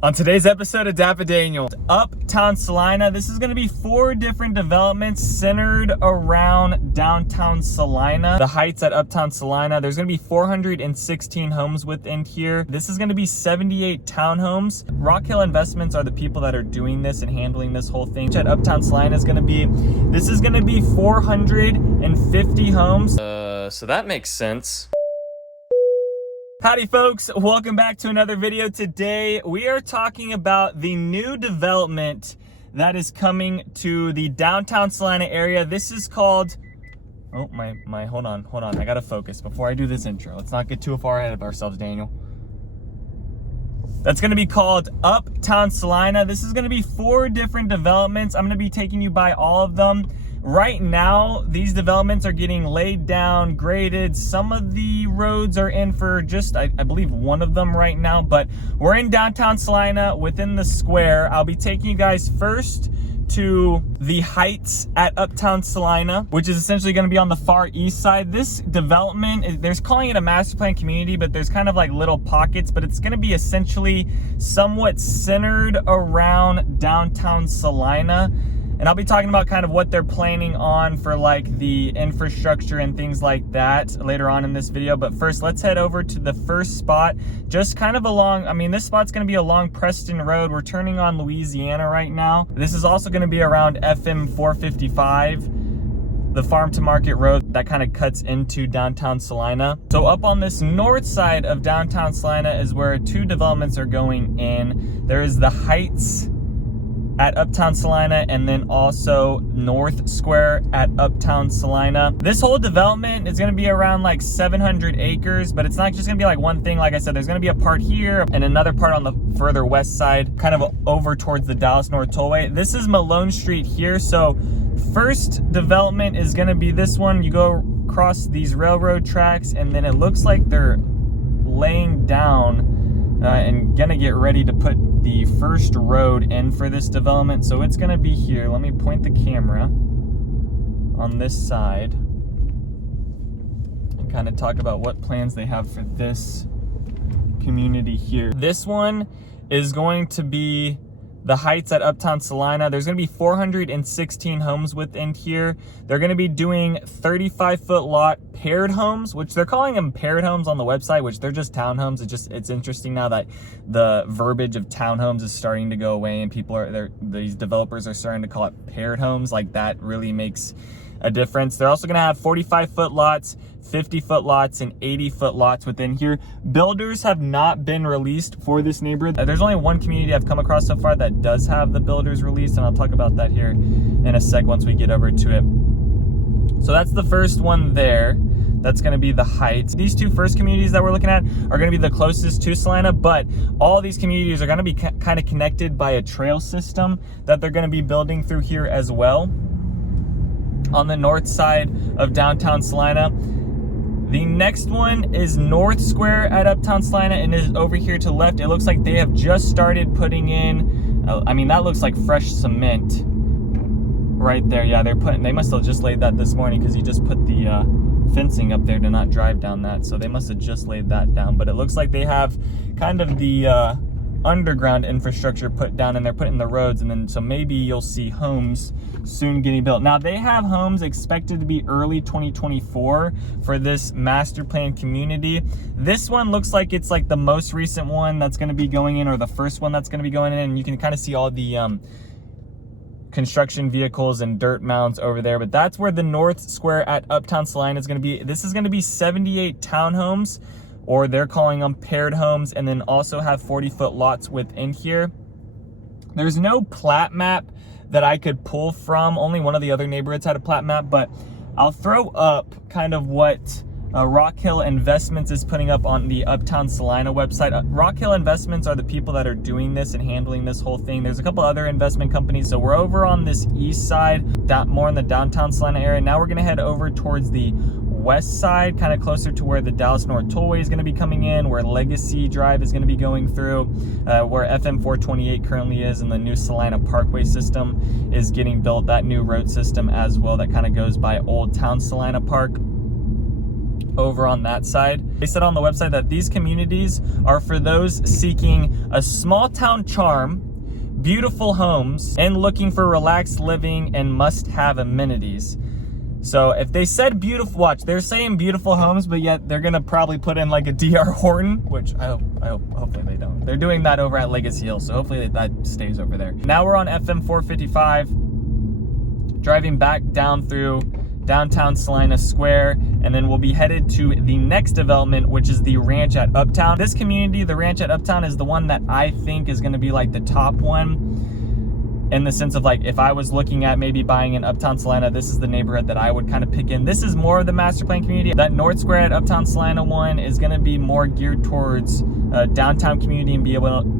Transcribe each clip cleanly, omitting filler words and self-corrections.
On today's episode of DAPA.DANIEL, Uptown Celina, this is going to be 4 different developments centered around downtown Salina. The heights at Uptown Celina, there's going to be 416 homes within here. This is going to be 78 townhomes. Rock Hill Investments are the people that are doing this and handling this whole thing. At Uptown Celina is going to be, this is going to be 450 homes. So that makes sense. Howdy folks, welcome back to another video. Today we are talking about the new development that is coming to the downtown Salina area. This is called, oh my, hold on, I gotta focus before I do this intro. Let's not get too far ahead of ourselves, Daniel. That's gonna be called Uptown Celina. This is gonna be 4 different developments. I'm gonna be taking you by all of them. Right now, these developments are getting laid down, graded. Some of the roads are in for just, I believe, one of them right now. But we're in downtown Salina within the square. I'll be taking you guys first to the heights at Uptown Celina, which is essentially going to be on the far east side. This development, they're calling it a master plan community, but there's kind of like little pockets, but it's going to be essentially somewhat centered around downtown Salina. And I'll be talking about kind of what they're planning on for like the infrastructure and things like that later on in this video. But first, let's head over to the first spot, just kind of along, this spot's gonna be along Preston Road. We're turning on Louisiana right now. This is also gonna be around FM 455, the farm to market road that kind of cuts into downtown Salina. So up on this north side of downtown Salina is where 2 developments are going in. There is the Heights at Uptown Celina, and then also North Square at Uptown Celina. This whole development is gonna be around like 700 acres, but it's not just gonna be like one thing. Like I said, there's gonna be a part here and another part on the further west side, kind of over towards the Dallas North Tollway. This is Malone Street here. So first development is gonna be this one. You go across these railroad tracks, and then it looks like they're laying down and gonna get ready to put the first road in for this development. So it's gonna be here. Let me point the camera on this side and kind of talk about what plans they have for this community here. This one is going to be the heights at Uptown Celina. There's gonna be 416 homes within here. They're gonna be doing 35-foot lot paired homes, which they're calling them paired homes on the website, which they're just townhomes. It's interesting now that the verbiage of townhomes is starting to go away, and these developers are starting to call it paired homes. Like, that really makes a difference. They're also gonna have 45-foot lots, 50-foot lots, and 80-foot lots within here. Builders have not been released for this neighborhood. There's only one community I've come across so far that does have the builders released, and I'll talk about that here in a sec once we get over to it. So that's the first one there. That's going to be the Heights. These 2 first communities that we're looking at are going to be the closest to Salina, but all these communities are going to be kind of connected by a trail system that they're going to be building through here as well. On the north side of downtown Salina, the next one is North Square at Uptown Celina, and is over here to the left. It looks like they have just started putting in, that looks like fresh cement right there. Yeah, they must have just laid that this morning, because he just put the fencing up there to not drive down that. So they must have just laid that down. But it looks like they have kind of the underground infrastructure put down, and they're putting the roads, and then so maybe you'll see homes soon getting built. Now, they have homes expected to be early 2024 for this master plan community. This one looks like it's like the most recent one that's going to be going in, or the first one that's going to be going in, and you can kind of see all the construction vehicles and dirt mounds over there. But that's where the North Square at Uptown Celina is going to be. This is going to be 78 townhomes, or they're calling them paired homes, and then also have 40-foot lots within here. There's no plat map that I could pull from. Only one of the other neighborhoods had a plat map, but I'll throw up kind of what Rock Hill Investments is putting up on the Uptown Celina website. Rock Hill Investments are the people that are doing this and handling this whole thing. There's a couple other investment companies. So we're over on this east side, more in the downtown Celina area. Now we're gonna head over towards the west side, kind of closer to where the Dallas North Tollway is going to be coming in, where Legacy Drive is going to be going through, where FM 428 currently is, and the new Salina Parkway system is getting built. That new road system as well, that kind of goes by Old Town Salina Park. over on that side. They said on the website that these communities are for those seeking a small town charm, beautiful homes, and looking for relaxed living and must-have amenities. So if they said beautiful, watch, they're saying beautiful homes, but yet they're gonna probably put in like a DR Horton, which I hope, hopefully they don't. They're doing that over at Legacy Hills, so hopefully that stays over there. Now we're on FM 455, driving back down through downtown Salina Square, and then we'll be headed to the next development, which is the ranch at Uptown. This community, the ranch at Uptown, is the one that I think is gonna be like the top one, in the sense of like, if I was looking at maybe buying in Uptown Celina, this is the neighborhood that I would kind of pick in. This is more of the master plan community. That North Square at Uptown Celina one is gonna be more geared towards downtown community and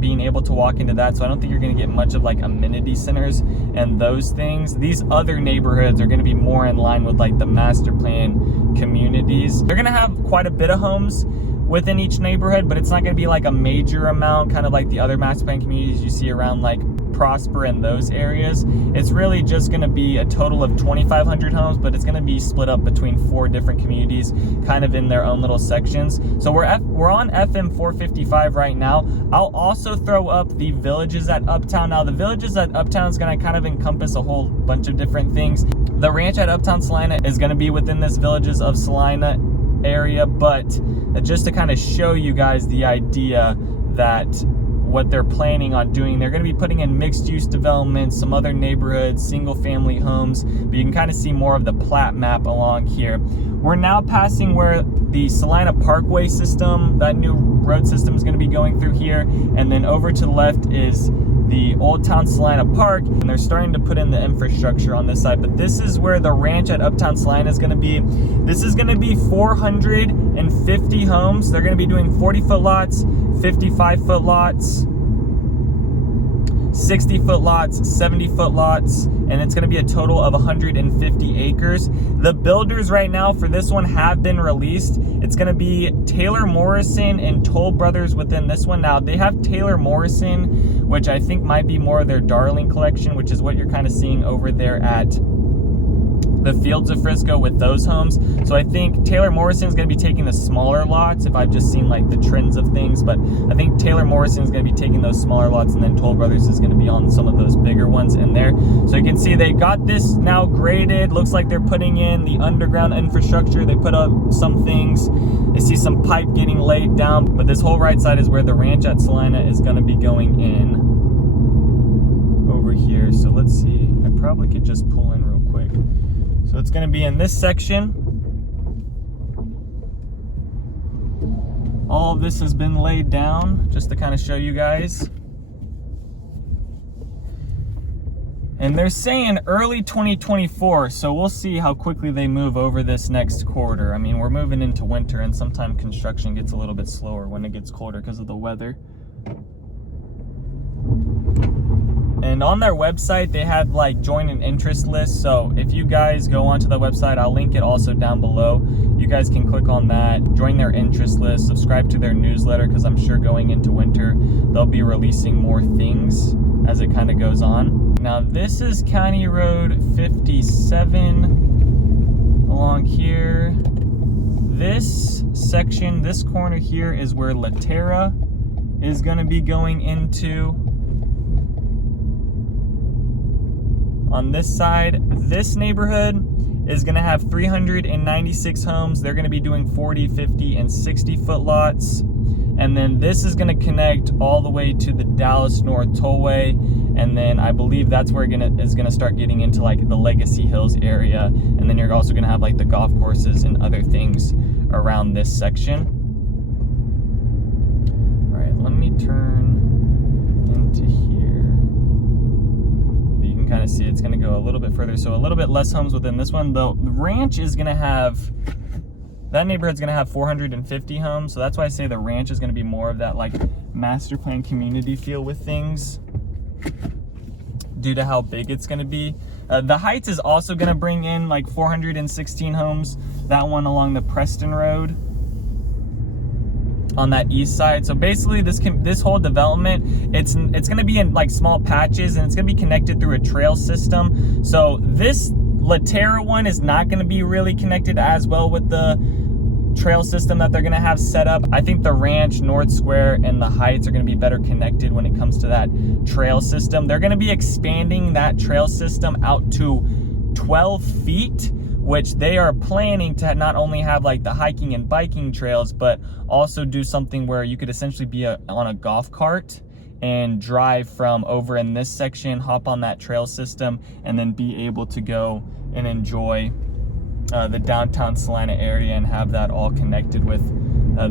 being able to walk into that. So I don't think you're gonna get much of like amenity centers and those things. These other neighborhoods are gonna be more in line with like the master plan communities. They're gonna have quite a bit of homes within each neighborhood, but it's not gonna be like a major amount, kind of like the other master plan communities you see around like Prosper in those areas. It's really just going to be a total of 2,500 homes, but it's going to be split up between 4 different communities, kind of in their own little sections. So we're on FM 455 right now. I'll also throw up the villages at Uptown. Now the villages at Uptown is going to kind of encompass a whole bunch of different things. The ranch at Uptown Celina is going to be within this Villages of Salina area, but just to kind of show you guys the idea that what they're planning on doing, they're going to be putting in mixed use developments, some other neighborhoods, single family homes, but you can kind of see more of the plat map along here. We're now passing where the Salina Parkway system, that new road system, is going to be going through here, and then over to the left is the Old Town Salina Park, and they're starting to put in the infrastructure on this side. But this is where the ranch at Uptown Celina is going to be. This is going to be 450 homes. They're going to be doing 40-foot lots, 55-foot lots, 60-foot lots, 70-foot lots, and it's going to be a total of 150 acres. The builders right now for this one have been released. It's going to be Taylor Morrison and Toll Brothers within this one. Now they have Taylor Morrison, which I think might be more of their darling collection, which is what you're kind of seeing over there at the Fields of Frisco with those homes. So I think Taylor Morrison is going to be taking the smaller lots, if I've just seen like the trends of things, but I think Taylor Morrison is going to be taking those smaller lots, and then Toll Brothers is going to be on some of those bigger ones in there. So you can see they got this now graded. Looks like they're putting in the underground infrastructure. They put up some things. They see some pipe getting laid down, but this whole right side is where the ranch at Salina is going to be going in over here. So let's see, I probably could just pull in real quick. So it's going to be in this section. All of this has been laid down just to kind of show you guys. And they're saying early 2024, so we'll see how quickly they move over this next quarter. I mean, we're moving into winter, and sometimes construction gets a little bit slower when it gets colder because of the weather. And on their website, they have like join an interest list. So if you guys go onto the website, I'll link it also down below. You guys can click on that, join their interest list, subscribe to their newsletter, because I'm sure going into winter, they'll be releasing more things as it kind of goes on. Now this is County Road 57 along here. This section, this corner here is where Laterra is going to be going into. On this side, this neighborhood is going to have 396 homes. They're going to be doing 40, 50, and 60-foot lots. And then this is going to connect all the way to the Dallas North Tollway. And then I believe that's where it is going to start getting into like the Legacy Hills area. And then you're also going to have like the golf courses and other things around this section. All right, let me turn into here. Kind of see it's going to go a little bit further, so a little bit less homes within this one. The ranch is going to have, that neighborhood's going to have 450 homes, so that's why I say the ranch is going to be more of that like master plan community feel with things due to how big it's going to be. The Heights is also going to bring in like 416 homes, that one along the Preston Road on that east side. So basically this whole development, it's going to be in like small patches, and it's going to be connected through a trail system. So this Laterra one is not going to be really connected as well with the trail system that they're gonna have set up. I think the ranch, North Square, and the Heights are gonna be better connected when it comes to that trail system. They're gonna be expanding that trail system out to 12 feet, which they are planning to not only have like the hiking and biking trails, but also do something where you could essentially be on a golf cart and drive from over in this section, hop on that trail system, and then be able to go and enjoy the downtown Salina area and have that all connected with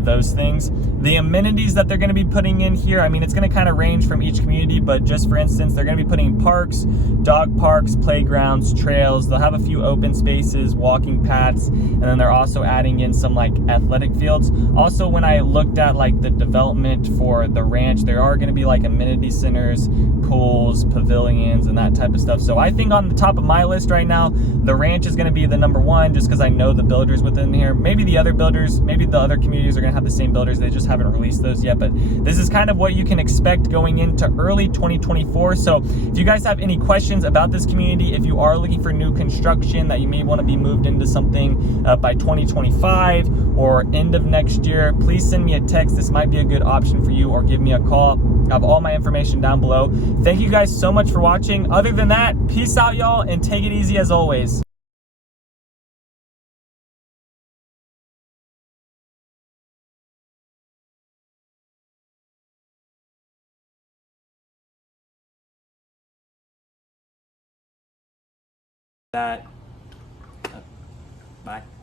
those things. The amenities that they're going to be putting in here, I mean, it's going to kind of range from each community, but just for instance, they're going to be putting parks, dog parks, playgrounds, trails. They'll have a few open spaces, walking paths, and then they're also adding in some like athletic fields. Also, when I looked at like the development for the ranch, there are going to be like amenity centers, pools, pavilions, and that type of stuff. So I think on the top of my list right now, the ranch is going to be the number one, just because I know the builders within here. Maybe the other builders, maybe the other communities are going to have the same builders. They just haven't released those yet, but this is kind of what you can expect going into early 2024. So if you guys have any questions about this community, if you are looking for new construction that you may want to be moved into something by 2025 or end of next year, please send me a text. This might be a good option for you, or give me a call. I have all my information down below. Thank you guys so much for watching. Other than that, peace out, y'all, and take it easy as always. That. Bye.